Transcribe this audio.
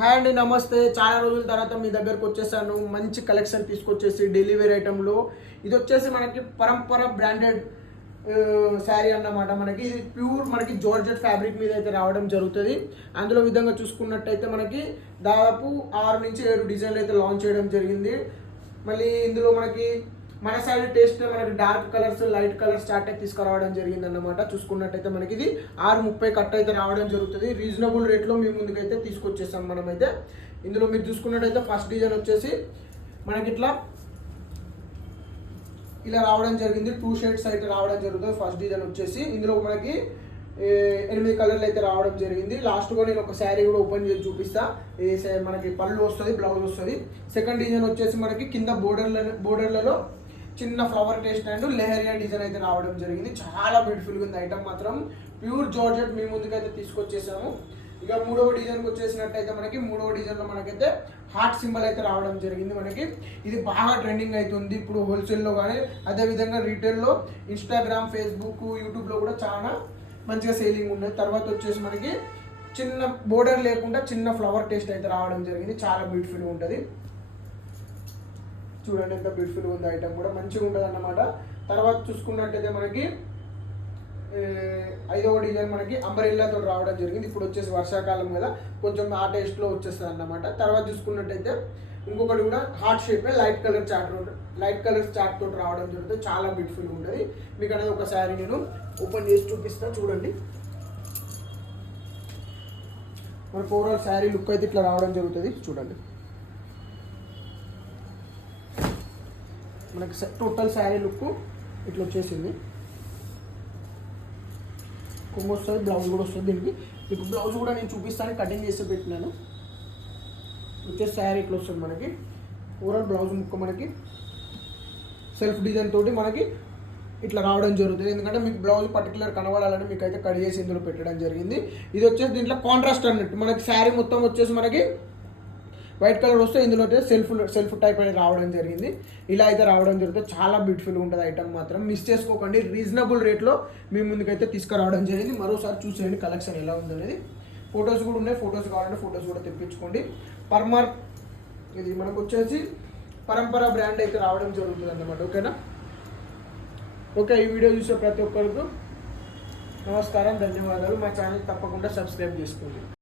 Hi అండి, నమస్తే. చాలా రోజుల తర్వాత మీ దగ్గరకు వచ్చేసాను. మంచి కలెక్షన్ తీసుకొచ్చేసి డైలీ వేర్ ఐటెంలో ఇది వచ్చేసి మనకి పరంపర బ్రాండెడ్ శారీ అన్నమాట. మనకి ఇది ప్యూర్ మనకి జార్జెట్ ఫ్యాబ్రిక్ మీద అయితే రావడం జరుగుతుంది. అందులో విధంగా చూసుకున్నట్టయితే మనకి దాదాపు 6 నుంచి 7 డిజైన్లు అయితే లాంచ్ చేయడం జరిగింది. మళ్ళీ ఇందులో మనకి మన సైడ్ టేస్ట్ మనకి dark colours, light colours start అయితే తీసుకురావడం జరిగింది అన్నమాట. చూసుకున్నట్టయితే మనకి ఇది 630 కట్ అయితే రావడం జరుగుతుంది. రీజనబుల్ రేట్లో మీ ముందుకైతే తీసుకొచ్చేసాం మనమైతే. ఇందులో మీరు చూసుకున్నట్టయితే ఫస్ట్ డిజైన్ వచ్చేసి మనకి ఇలా రావడం జరిగింది. 2 షేడ్స్ అయితే రావడం జరుగుతుంది. ఫస్ట్ డిజైన్ వచ్చేసి ఇందులో మనకి 8 కలర్లు అయితే రావడం జరిగింది. లాస్ట్గా నేను ఒక శారీ కూడా ఓపెన్ చేసి చూపిస్తా. మనకి పళ్ళు వస్తుంది, బ్లౌజ్ వస్తుంది. సెకండ్ డిజైన్ వచ్చేసి మనకి కింద బోర్డర్లలో చిన్న flower taste and lehariya design అయితే రావడం జరిగింది. చాలా బ్యూటిఫుల్గా ఉంది ఐటమ్ మాత్రం. ప్యూర్ జార్జెట్ మీ ముందుకైతే తీసుకొచ్చేసాము. ఇక మూడవ డిజైన్కి వచ్చేసినట్టయితే మనకి మూడవ డిజైన్లో మనకైతే హార్ట్ సింబల్ అయితే రావడం జరిగింది. మనకి ఇది బాగా ట్రెండింగ్ అవుతుంది ఇప్పుడు హోల్సేల్లో కానీ, అదేవిధంగా రీటైల్లో, ఇన్స్టాగ్రామ్, ఫేస్బుక్, యూట్యూబ్లో కూడా చాలా మంచిగా సేలింగ్ ఉన్నది. తర్వాత వచ్చేసి మనకి చిన్న బోర్డర్ లేకుండా చిన్న ఫ్లవర్ టేస్ట్ అయితే రావడం జరిగింది. చాలా బ్యూటిఫుల్గా ఉంటుంది. చూడండి ఎంత బ్యూటిఫుల్గా ఉంది ఐటమ్ కూడా మంచిగా ఉంటుంది అన్నమాట. తర్వాత చూసుకున్నట్టయితే మనకి 5వ డిజైన్ మనకి అంబ్రెల్లాతో రావడం జరిగింది. ఇప్పుడు వచ్చేసి వర్షాకాలం కదా, కొంచెం ఆ టేస్ట్లో వచ్చేస్తుంది అన్నమాట. తర్వాత చూసుకున్నట్టయితే ఇంకొకటి కూడా heart shape light colour chart తోటి రావడం జరుగుతుంది. చాలా బ్యూటిఫుల్గా ఉంటుంది. మీకు అనేది ఒక శారీ నేను ఓపెన్ చేసి చూపిస్తాను. చూడండి మనకు ఓవరాల్ శారీ లుక్ అయితే ఇట్లా రావడం జరుగుతుంది. చూడండి మనకి టోటల్ శారీ లుక్ ఇట్లా వచ్చేసింది. కొంగు వస్తుంది, బ్లౌజ్ కూడా వస్తుంది. దీనికి మీకు బ్లౌజ్ కూడా నేను చూపిస్తాను, కటింగ్ చేసి పెట్టినాను. వచ్చేసి శారీ ఇట్లా వస్తుంది మనకి. ఓవరాల్ బ్లౌజ్ ముక్క మనకి సెల్ఫ్ డిజైన్ తోటి మనకి ఇట్లా రావడం జరుగుతుంది. ఎందుకంటే మీకు బ్లౌజ్ పర్టికులర్ కనబడాలని మీకు అయితే కట్ చేసి ఇందులో పెట్టడం జరిగింది. ఇది వచ్చేసి దీంట్లో కాంట్రాస్ట్ అన్నట్టు మనకి శారీ మొత్తం వచ్చేసి మనకి వైట్ కలర్ వస్తే ఇందులో సెల్ఫ్ టైప్ అనేది రావడం జరిగింది. ఇలా అయితే రావడం జరుగుతుంది. చాలా బ్యూటిఫుల్గా ఉంటుంది ఐటమ్ మాత్రం. మిస్ చేసుకోకండి. రీజనబుల్ రేట్లో మీ ముందుకైతే తీసుకురావడం జరిగింది. మరోసారి చూసేయండి కలెక్షన్ ఎలా ఉందనేది. ఫొటోస్ కూడా ఉన్నాయి. ఫొటోస్ కావాలంటే ఫొటోస్ కూడా తెప్పించుకోండి. ఇది మనకు వచ్చేసి పరంపర బ్రాండ్ అయితే రావడం జరుగుతుంది అన్నమాట. ఓకేనా? ఓకే, ఈ వీడియో చూసే ప్రతి ఒక్కరికి నమస్కారం, ధన్యవాదాలు. మా ఛానల్ తప్పకుండా సబ్స్క్రైబ్ చేసుకోండి.